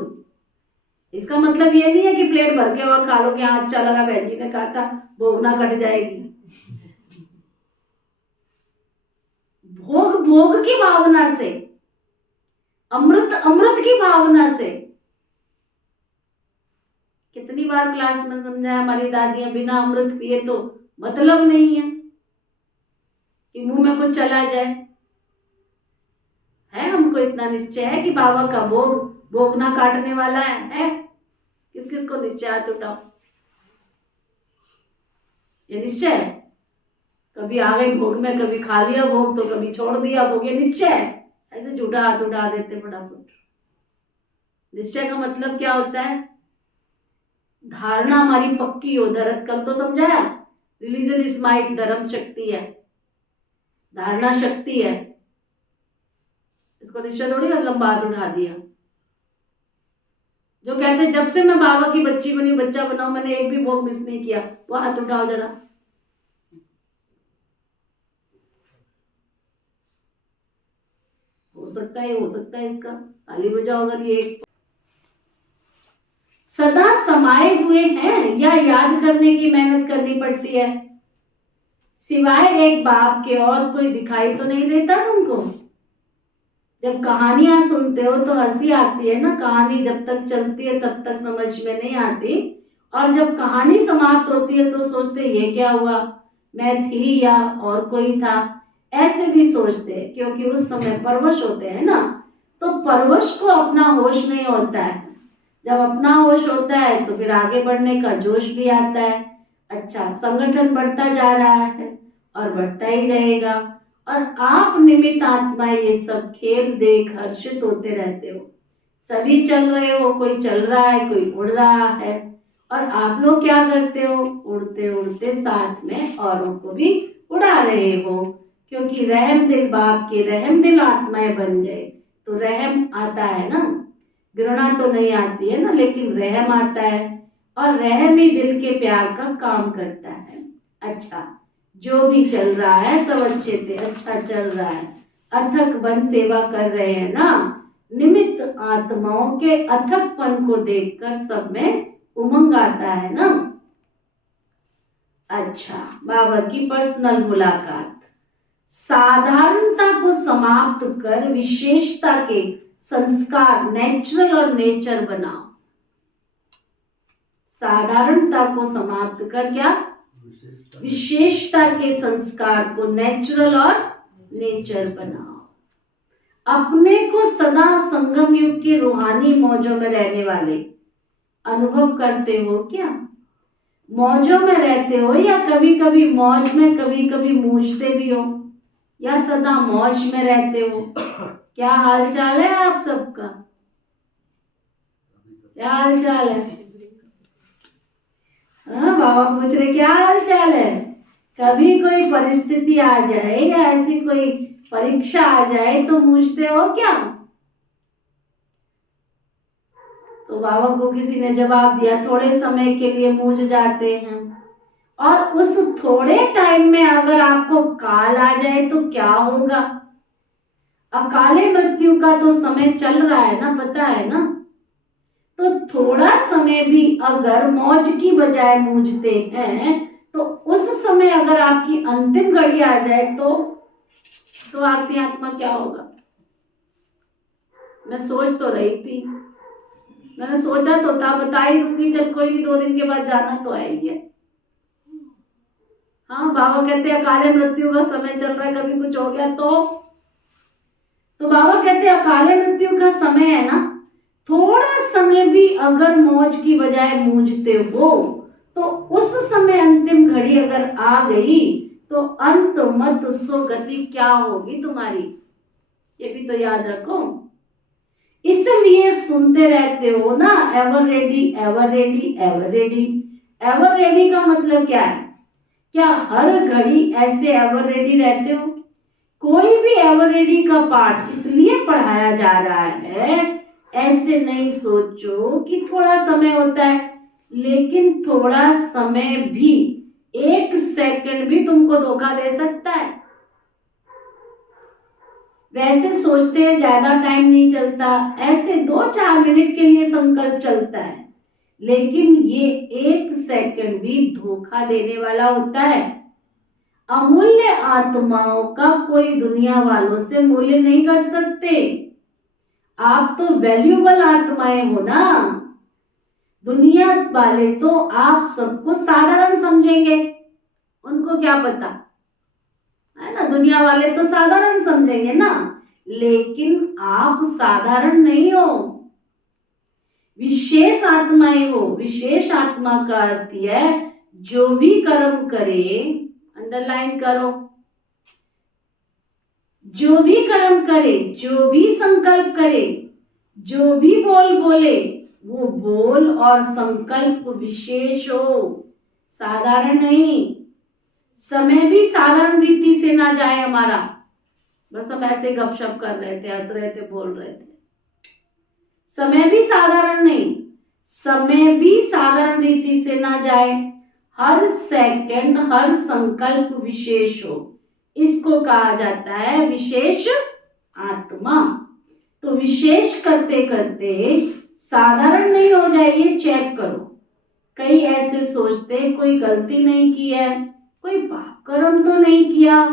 इसका मतलब ये नहीं है कि प्लेट भर के और खा लो कि हाँ अच्छा लगा, बहन जी ने कहा था भोग ना कट जाएगी। भोग भोग की भावना से, अमृत अमृत की भावना से। कितनी बार क्लास में समझाया हमारी दादियां, बिना अमृत पिए तो मतलब नहीं है कि मुंह में कुछ चला जाए। है हमको इतना निश्चय है कि बाबा का भोग भोग ना काटने वाला है? किस किस को निश्चय? हाथ उठाओ। ये निश्चय है? कभी आ गई भोग में, कभी खा लिया भोग तो कभी छोड़ दिया भोग, ये निश्चय है? ऐसे झूठा हाथ उठा देते फटाफट। निश्चय का मतलब क्या होता है? धारणा हमारी पक्की हो। धरत कल तो समझाया, रिलीजन इज माइट, धर्म शक्ति है, धारणा शक्ति है। इसको निश्चय थोड़ी लंबा हाथ उठा दिया। जो कहते जब से मैं बाबा की बच्ची बनी, बच्चा बनाऊं, मैंने एक भी भोग मिस नहीं किया, वो हाथ उठाओ जरा। हो सकता है इसका ताली बजाओ अगर ये एक। सदा समाये हुए हैं या याद करने की मेहनत करनी पड़ती है? सिवाय एक बाप के और कोई दिखाई तो नहीं देता तुमको? जब कहानियां सुनते हो तो हंसी आती है ना, कहानी जब तक चलती है तब तक समझ में नहीं आती, और जब कहानी समाप्त होती है तो सोचते ये क्या हुआ, मैं थी या और कोई था, ऐसे भी सोचते हैं, क्योंकि उस समय परवश होते हैं ना। तो परवश को अपना होश नहीं होता है। जब अपना होश होता है तो फिर आगे बढ़ने का जोश भी आता है। अच्छा, संगठन बढ़ता जा रहा है और बढ़ता ही रहेगा, और आप निमित्त आत्मा ये सब खेल देख हर्षित होते रहते हो। सभी चल रहे हो, कोई चल रहा है, कोई उड़ रहा है, और आप लोग क्या करते हो? उड़ते उड़ते साथ में औरों को भी उड़ा रहे हो, क्योंकि रहम दिल बाप के रहम दिल आत्माएं बन गए तो रहम आता है ना। घृणा तो नहीं आती है ना, लेकिन रहम आता है, और रहम ही दिल के प्यार का काम करता है। अच्छा, जो भी चल रहा है सब अच्छे से अच्छा चल रहा है, अथक बन सेवा कर रहे हैं ना। निमित्त आत्माओं के अथकपन को देखकर सब में उमंग आता है ना। अच्छा, बाबा की पर्सनल मुलाकात। साधारणता को समाप्त कर विशेषता के संस्कार, नेचुरल और नेचर बनाओ। साधारणता को समाप्त कर क्या? विशेषता के संस्कार को नेचुरल और नेचर बनाओ। अपने को सदा संगम युग के रूहानी मौजों में रहने वाले अनुभव करते हो क्या? मौजों में रहते हो या कभी कभी मौज में, कभी कभी मूझते भी हो, या सदा मौज में रहते हो? क्या हाल चाल है आप सबका? क्या हाल चाल है? हाँ, बाबा पूछ रहे क्या हाल चाल है। कभी कोई परिस्थिति आ जाए या ऐसी कोई परीक्षा आ जाए तो मूझते हो क्या? तो बाबा को किसी ने जवाब दिया, थोड़े समय के लिए मूझ जाते हैं, और उस थोड़े टाइम में अगर आपको काल आ जाए तो क्या होगा? अकाले मृत्यु का तो समय चल रहा है ना, पता है ना। तो थोड़ा समय भी अगर मौज की बजाय मूझते हैं तो उस समय अगर आपकी अंतिम घड़ी आ जाए तो आपकी आत्मा क्या होगा? मैं सोच तो रही थी, मैंने सोचा तो था, बता ही दूंगी, चल कोई नहीं, 2 दिन के बाद जाना तो है ही है। हाँ, बाबा कहते हैं अकाले मृत्यु का समय चल रहा है, कभी कुछ हो गया तो बाबा कहते हैं अकाले मृत्यु का समय है ना, थोड़ा समय भी अगर मौज की बजाय मूझते हो तो उस समय अंतिम घड़ी अगर आ गई तो अंत मत सो गति क्या होगी तुम्हारी, ये भी तो याद रखो। इसलिए सुनते रहते हो ना, ever ready ever ready ever ready. Ever ready का मतलब क्या है? क्या हर घड़ी ऐसे एवर रेडी रहते हो? कोई भी एवर रेडी का पाठ इसलिए पढ़ाया जा रहा है, ऐसे नहीं सोचो कि थोड़ा समय होता है, लेकिन थोड़ा समय भी 1 सेकंड भी तुमको धोखा दे सकता है। वैसे सोचते हैं ज्यादा टाइम नहीं चलता, ऐसे 2-4 मिनट के लिए संकल्प चलता है, लेकिन ये 1 सेकंड भी धोखा देने वाला होता है। अमूल्य आत्माओं का कोई दुनिया वालों से मूल्य नहीं कर सकते। आप तो वैल्यूबल आत्माएं हो ना। दुनिया वाले तो आप सबको साधारण समझेंगे, उनको क्या पता है ना, दुनिया वाले तो साधारण समझेंगे ना, लेकिन आप साधारण नहीं हो, विशेष आत्माएं हो। विशेष आत्मा का अर्थ है जो भी कर्म करे, अंडरलाइन करो, जो भी कर्म करे, जो भी संकल्प करे, जो भी बोल बोले, वो बोल और संकल्प विशेष हो, साधारण नहीं। समय भी साधारण रीति से ना जाए हमारा, बस हम ऐसे गपशप कर रहे थे, हंस रहे थे, बोल रहे थे। समय भी साधारण नहीं, समय भी साधारण रीति से ना जाए। हर सेकंड, हर संकल्प विशेष हो, इसको कहा जाता है विशेष आत्मा। तो विशेष करते करते साधारण नहीं हो जाए, ये चेक करो। कई ऐसे सोचते कोई गलती नहीं की है, कोई पाप कर्म तो नहीं किया,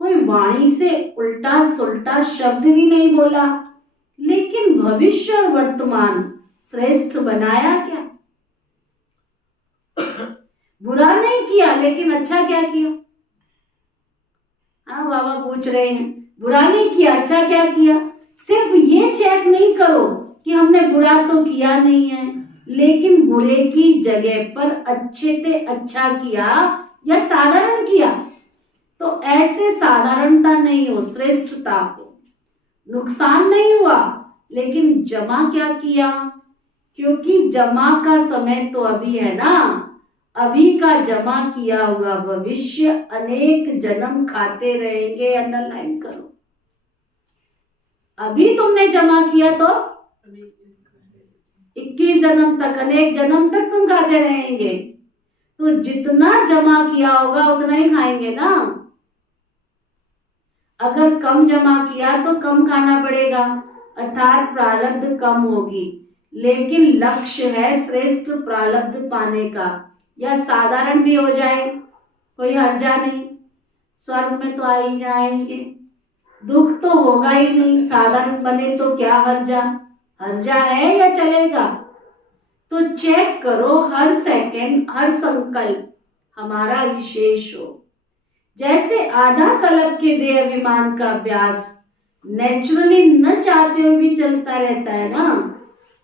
कोई वाणी से उल्टा सुल्टा शब्द भी नहीं बोला, लेकिन भविष्य और वर्तमान श्रेष्ठ बनाया क्या? बुरा नहीं किया, लेकिन अच्छा क्या किया? हाँ, बाबा पूछ रहे हैं, बुरा नहीं किया, अच्छा क्या किया? सिर्फ ये चेक नहीं करो कि हमने बुरा तो किया नहीं है, लेकिन बुरे की जगह पर अच्छे से अच्छा किया या साधारण किया। तो ऐसे साधारणता नहीं हो, श्रेष्ठता हो। नुकसान नहीं हुआ, लेकिन जमा क्या किया? क्योंकि जमा का समय तो अभी है ना, अभी का जमा किया हुआ भविष्य अनेक जन्म खाते रहेंगे। अंडरलाइन करो, अभी तुमने जमा किया तो 21 जन्म तक, अनेक जन्म तक तुम खाते रहेंगे। तो जितना जमा किया होगा उतना ही खाएंगे ना। अगर कम जमा किया तो कम खाना पड़ेगा, अर्थात प्रारब्ध कम होगी। लेकिन लक्ष्य है श्रेष्ठ प्रारब्ध पाने का, या साधारण भी हो जाए कोई हर्जा नहीं, स्वर्ग में तो आ ही जाएंगे, दुख तो होगा ही नहीं। साधारण बने तो क्या हर्जा, हर्जा है या चलेगा? तो चेक करो, हर सेकंड, हर संकल्प हमारा विशेष हो। जैसे आधा कल्प के देह अभिमान का अभ्यास नेचुरली न चाहते हुए भी चलता रहता है ना,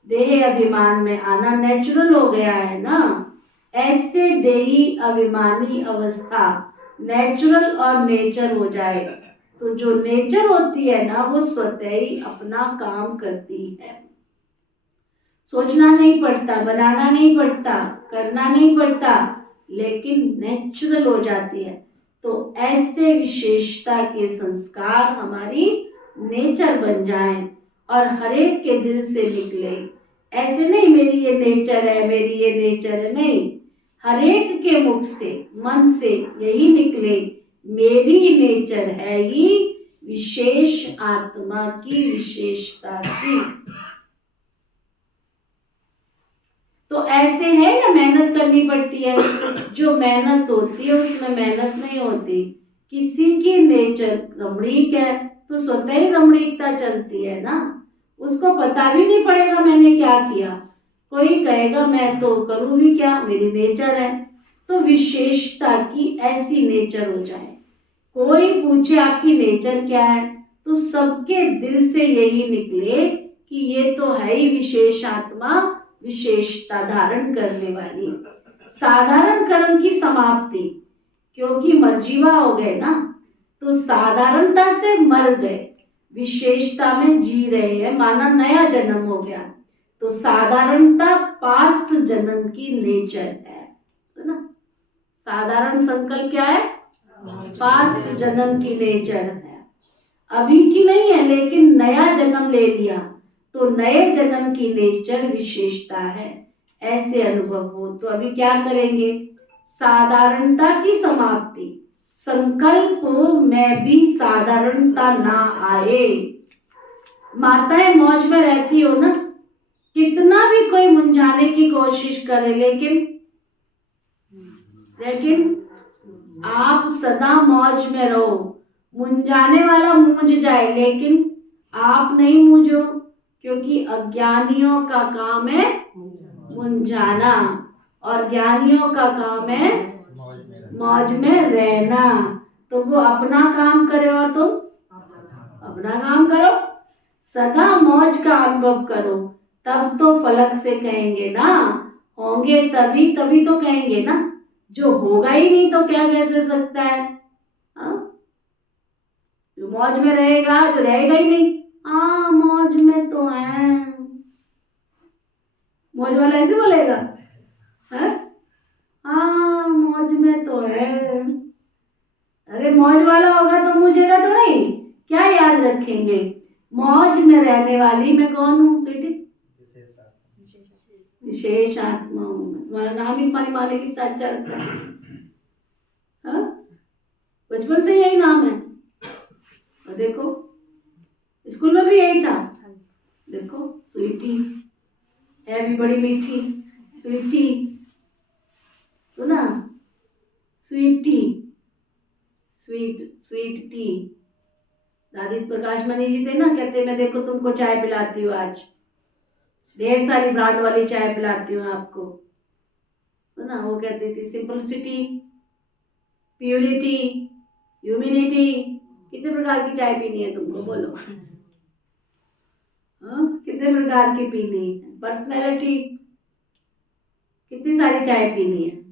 देह अभिमान में आना नेचुरल हो गया है ना, ऐसे देही अभिमानी अवस्था नेचुरल और नेचर हो जाए तो जो नेचर होती है ना, वो स्वतः ही अपना काम करती है। सोचना नहीं पड़ता, बनाना नहीं पड़ता, करना नहीं पड़ता, लेकिन नेचुरल हो जाती है। तो ऐसे विशेषता के संस्कार हमारी नेचर बन जाएं और हरेक के दिल से निकले। ऐसे नहीं मेरी ये नेचर है, मेरी ये नेचर है, नहीं, हरेक के मुख से, मन से यही निकले, मेरी नेचर है ही विशेष आत्मा की विशेषता की। तो ऐसे है या मेहनत करनी पड़ती है? जो मेहनत होती है उसमें मेहनत नहीं होती। किसी की नेचर रमणीक है तो स्वतः ही रमणीकता चलती है ना, उसको पता भी नहीं पड़ेगा मैंने क्या किया। कोई कहेगा मैं तो करूँ भी क्या, मेरी नेचर है। तो विशेषता की ऐसी नेचर हो जाए, कोई पूछे आपकी नेचर क्या है तो सबके दिल से यही निकले कि ये तो है ही विशेष आत्मा, विशेषता धारण करने वाली। साधारण कर्म की समाप्ति, क्योंकि मरजीवा हो गए ना, तो साधारणता से मर गए, विशेषता में जी रहे हैं, माना नया जन्म हो गया। तो साधारणता पास्ट जन्म की नेचर है ना। साधारण संकल्प क्या है? पास्ट जन्म की नेचर है, अभी की नहीं है, लेकिन नया जन्म ले लिया तो नए जन्म की नेचर विशेषता है। ऐसे अनुभव हो तो अभी क्या करेंगे? साधारणता की समाप्ति, संकल्प में भी साधारणता ना आए। माताएं मौज में रहती हो ना, कितना भी कोई मुंझाने की कोशिश करे, लेकिन आप सदा मौज में रहो। मुंझाने वाला मूंझ जाए, लेकिन आप नहीं मूंझो, क्योंकि अज्ञानियों का काम है मुंझाना और ज्ञानियों का काम है मौज में रहना। तो वो अपना काम करे और तुम अपना काम करो। सदा मौज का अनुभव करो, तब तो फलक से कहेंगे ना। होंगे तभी तो कहेंगे ना। जो होगा ही नहीं तो क्या कह सकता है? हाँ, जो मौज में रहेगा, जो रहेगा ही नहीं, हाँ मौज में तो है। मौज वाला ऐसे बोलेगा, हाँ मौज में तो है। अरे मौज वाला होगा तो मुझेगा तो नहीं, क्या याद रखेंगे? मौज में रहने वाली मैं कौन हूँ स्वीटी? विशेष आत्मा हूँ मैं। तुम्हारा नाम ही तुम्हारी माँ ने कितना अच्छा रखा है। हाँ, बचपन से यही नाम है। और देखो स्कूल में भी यही था। देखो स्वीटी है भी बड़ी मीठी, स्वीटी तो ना, स्वीटी, स्वीट टी। दादी प्रकाश मणि जी थे ना, कहते मैं देखो तुमको चाय पिलाती हूँ, आज ढेर सारी ब्रांड वाली चाय पिलाती हूँ आपको, तो ना वो कहती थी सिंपलिसिटी, प्योरिटी, ह्यूमिनिटी। कितने प्रकार की चाय पीनी है तुमको, बोलो? हाँ, कितने प्रकार की पीनी है? पर्सनैलिटी, कितनी सारी चाय पीनी है?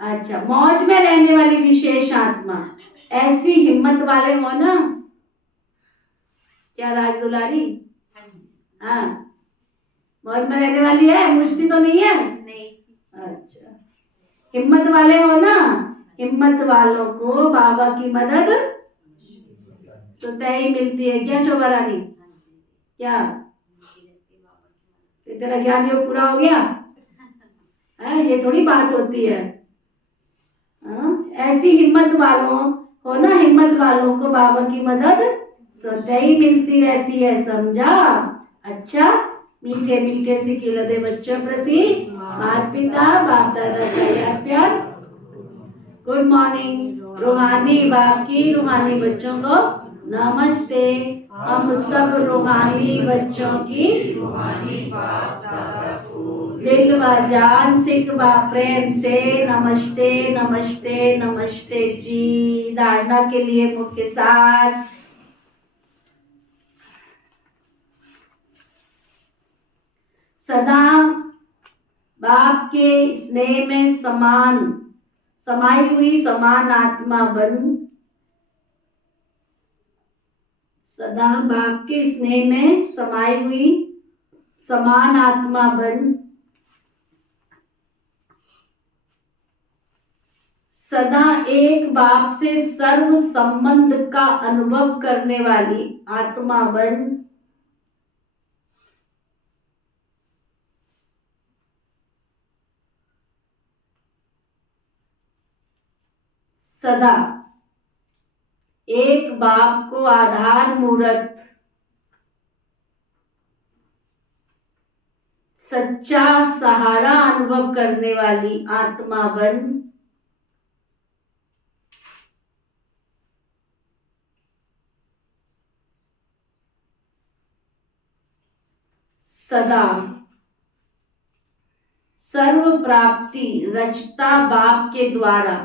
अच्छा, मौज में रहने वाली विशेष आत्मा, ऐसी हिम्मत वाले हो ना। क्या राज दुलारी? हाँ, मौज में रहने वाली है, मुझती तो नहीं है? नहीं। अच्छा, हिम्मत वाले हो ना। हिम्मत वालों को बाबा की मदद स्वतः ही मिलती है। क्या शोभा रानी? क्या तेरा ज्ञान योग पूरा हो गया है? ये थोड़ी बात होती है। ऐसी हिम्मत वालों हो ना, हिम्मत वालों को बाबा की मदद स्वतः ही मिलती रहती है, समझा? अच्छा, मीठे मीठे सिखिलते बच्चों प्रति माता पिता बाप दादा का प्यार। Good morning. रूहानी बाप की रूहानी बच्चों को नमस्ते। हम सब रूहानी बच्चों की रूहानी बाप दादा को दिल व जान सिख व प्रेम से नमस्ते नमस्ते नमस्ते जी। धारणा के लिए मुख्य सार। सदा बाप के स्नेह में समाई हुई समान आत्मा बन। सदा बाप के स्नेह में समाई हुई समान आत्मा बन। सदा एक बाप से सर्व संबंध का अनुभव करने वाली आत्मा बन। सदा एक बाप को आधार मूर्त सच्चा सहारा अनुभव करने वाली आत्मा बन। सदा सर्व प्राप्ति रचता बाप के द्वारा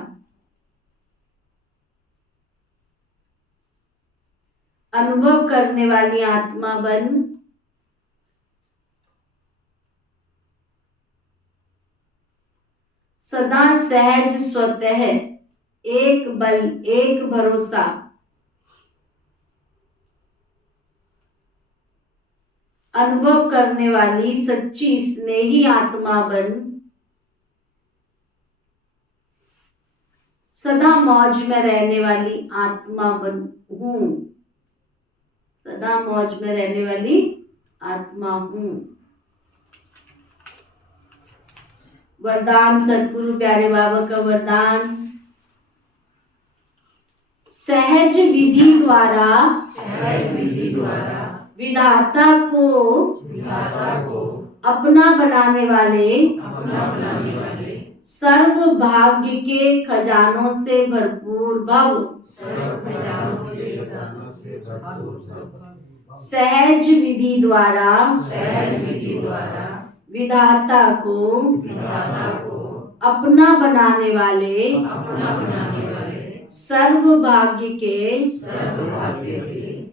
अनुभव करने वाली आत्मा बन। सदा सहज स्वतः एक बल एक भरोसा अनुभव करने वाली सच्ची स्नेही आत्मा बन। सदा मौज में रहने वाली आत्मा बन हूं। सदा मौज में रहने वाली आत्मा हूं। वरदान सदगुरु प्यारे बाबा का वरदान। सहज विधि द्वारा विधाता को अपना बनाने वाले सर्व भाग्य के खजानों से भरपूर भव सहज विधि द्वारा विधाता को अपना बनाने वाले सर्व भाग्य के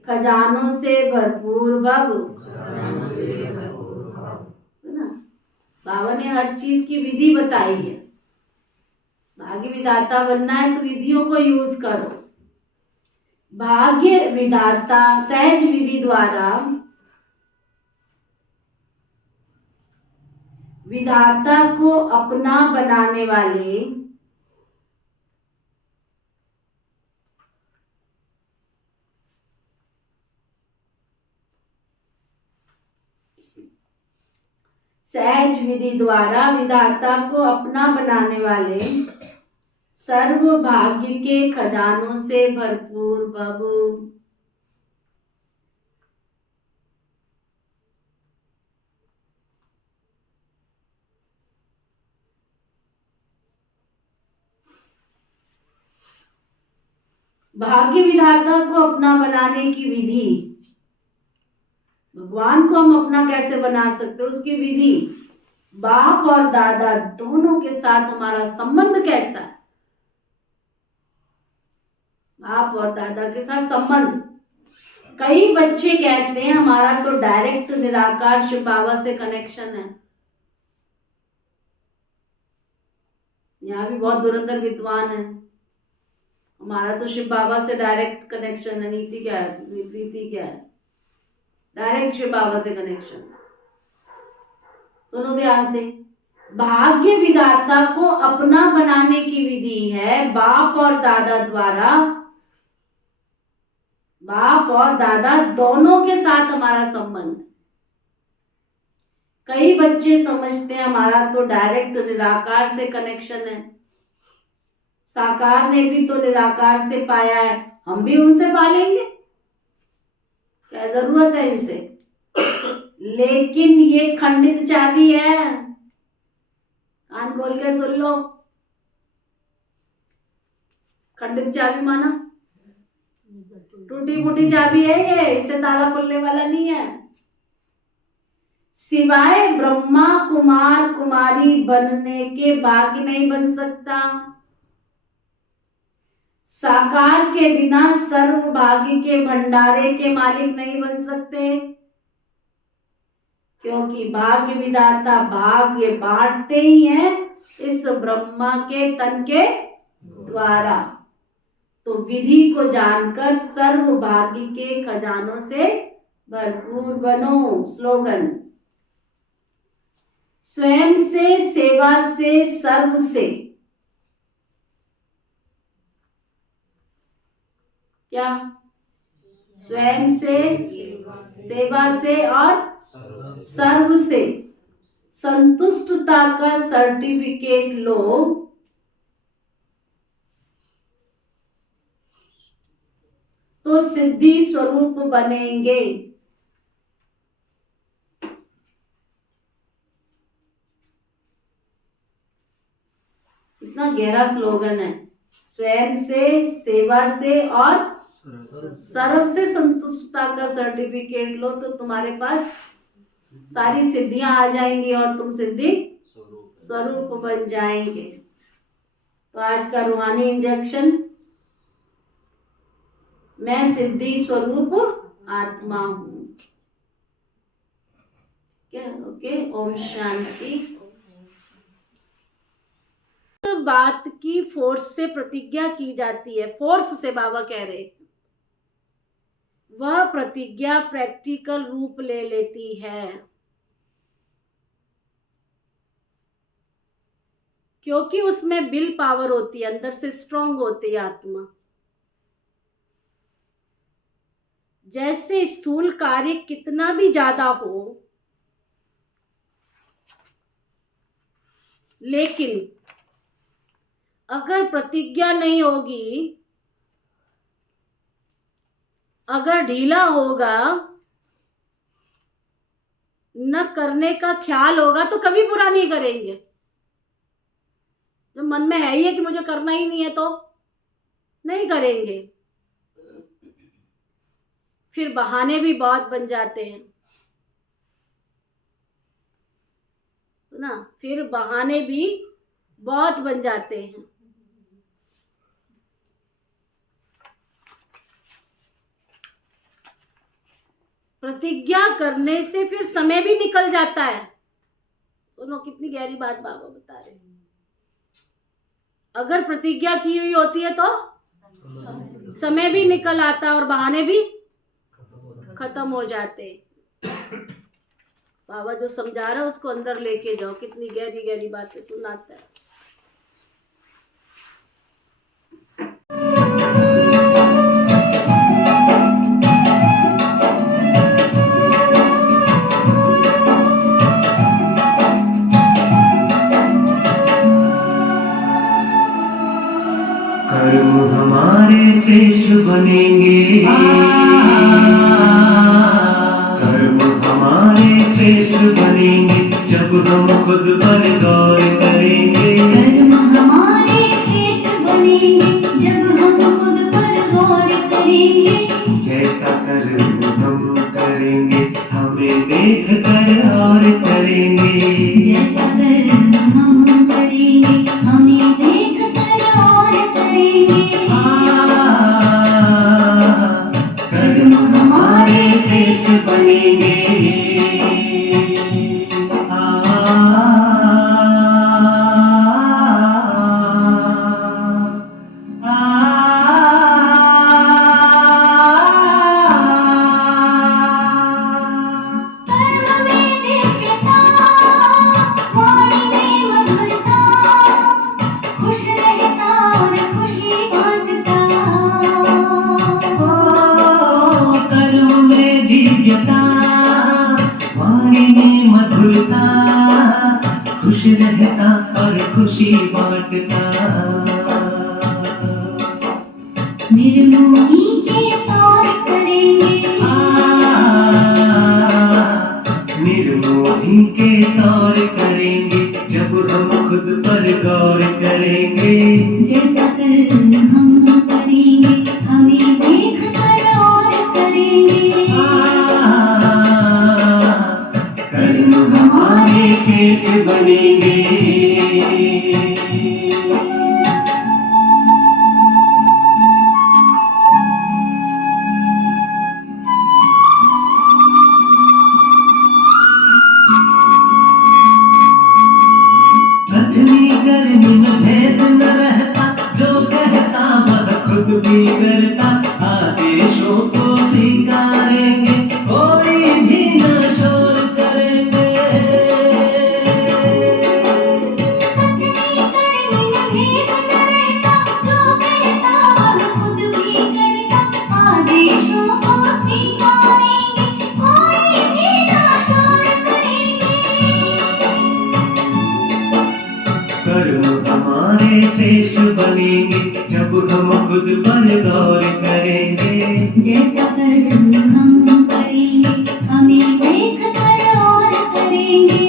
खजानों से भरपूर भव। है ना? बाबा ने हर चीज की विधि बताई है। भाग्य विधाता बनना है तो विधियों को यूज करो। भाग्य विधाता सहज विधि द्वारा विधाता को अपना बनाने वाले सहज विधि द्वारा विधाता को अपना बनाने वाले सर्व भाग्य के खजानों से भरपूर भव। भाग्य विधाता को अपना बनाने की विधि, भगवान को हम अपना कैसे बना सकते हैं उसकी विधि, बाप और दादा दोनों के साथ हमारा संबंध कैसा है। बाप और दादा के साथ संबंध, कई बच्चे कहते हैं हमारा तो डायरेक्ट निराकार शिव बाबा से कनेक्शन है। यहाँ भी बहुत धुरंधर विद्वान है, हमारा तो शिव बाबा से डायरेक्ट कनेक्शन है। नीति क्या है, प्रीति क्या है, डायरेक्ट शिव बाबा से कनेक्शन। सुनो ध्यान से, भाग्य विधाता को अपना बनाने की विधि है बाप और दादा द्वारा। बाप और दादा दोनों के साथ हमारा संबंध। कई बच्चे समझते हैं हमारा तो डायरेक्ट निराकार से कनेक्शन है, साकार ने भी तो निराकार से पाया है, हम भी उनसे पालेंगे, क्या जरूरत है इनसे। लेकिन ये खंडित चाबी है, कान खोल के सुन लो। खंडित चाबी माना टूटी फूटी चाबी है ये, इसे ताला खुलने वाला नहीं है। सिवाय ब्रह्मा कुमार कुमारी बनने के भाग्य नहीं बन सकता। साकार के बिना सर्व भाग्य के भंडारे के मालिक नहीं बन सकते, क्योंकि भाग्य विधाता भाग्य बांटते ही हैं इस ब्रह्मा के तन के द्वारा। तो विधि को जानकर सर्व भाग्य के खजानों से भरपूर बनो। स्लोगन, स्वयं से, सेवा से, सर्व से। क्या? स्वयं से, सेवा से और सर्व से संतुष्टता का सर्टिफिकेट लो। तो सिद्धि स्वरूप बनेंगे। इतना गहरा स्लोगन है। स्वयं से, सेवा से और सर्व से संतुष्टता का सर्टिफिकेट लो तो तुम्हारे पास सारी सिद्धियां आ जाएंगी और तुम सिद्धि स्वरूप बन जाएंगे। तो आज का रूहानी इंजेक्शन, मैं सिद्धि स्वरूप आत्मा हूं। ओके, ओम शांति। इस बात की फोर्स से प्रतिज्ञा की जाती है, फोर्स से बाबा कह रहे, वह प्रतिज्ञा प्रैक्टिकल रूप ले लेती है, क्योंकि उसमें विल पावर होती है, अंदर से स्ट्रांग होती है आत्मा। जैसे स्थूल कार्य कितना भी ज्यादा हो, लेकिन अगर प्रतिज्ञा नहीं होगी, अगर ढीला होगा न करने का ख्याल होगा तो कभी बुरा नहीं करेंगे। जब मन में है ही है कि मुझे करना ही नहीं है तो नहीं करेंगे। फिर बहाने भी बहुत बन जाते हैं ना, फिर बहाने भी बहुत बन जाते हैं। प्रतिज्ञा करने से फिर समय भी निकल जाता है। सुनो कितनी गहरी बात बाबा बता रहे हैं। अगर प्रतिज्ञा की हुई होती है तो समय भी निकल आता और बहाने भी खत्म हो जाते। बाबा जो समझा रहा है उसको अंदर लेके जाओ, कितनी गहरी गहरी बातें सुनाता है। कर्म हमारे श्रेष्ठ बनेंगे, कर्म हमारे श्रेष्ठ बनेंगे जब हम खुद पर गौर करेंगे। कर्म हमारे श्रेष्ठ बनेंगे जब हम खुद पर गौर करेंगे। जैसा कर्म हम करेंगे हमें देख कर और करेंगे। जैसा कर्म हम करेंगे हमें देख कर और करेंगे। कर्म हमारे श्रेष्ठ बनेंगे। कर्म में दिव्यता, वाणी में मधुरता, खुश रहता और खुशी बांटता। कर्म में दिव्यता, वाणी में मधुरता, खुश रहता और खुशी बांटता। निर्मोही के तौर करेंगे। निर्मोही के तौर करेंगे जब हम खुद पर गौर करेंगे। जैसा कर्म हम करेंगे हमें देख कर और करेंगे। कर्म हमारे श्रेष्ठ बनेंगे। अथनी गर्मी में भेद न रहता, जो कहता वह खुद भी करता। आदेशों को स्वीकारेंगे कोई भी न शोर करेंगे। पत्नी कर्म में भेद न रहता, जो कहता वह खुद भी करता। आदेशों को स्वीकारेंगे कोई भी ना शोर करेंगे। कर्म हमारे श्रेष्ठ बनेंगे जब हम खुद पर गौर करेंगे। जैसा कर्म हम करेंगे हमें देख कर और करेंगे।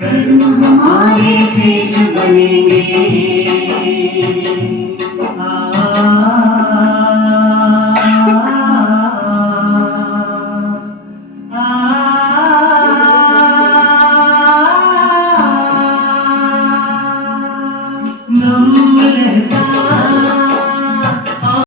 कर्म हमारे श्रेष्ठ बनेंगे।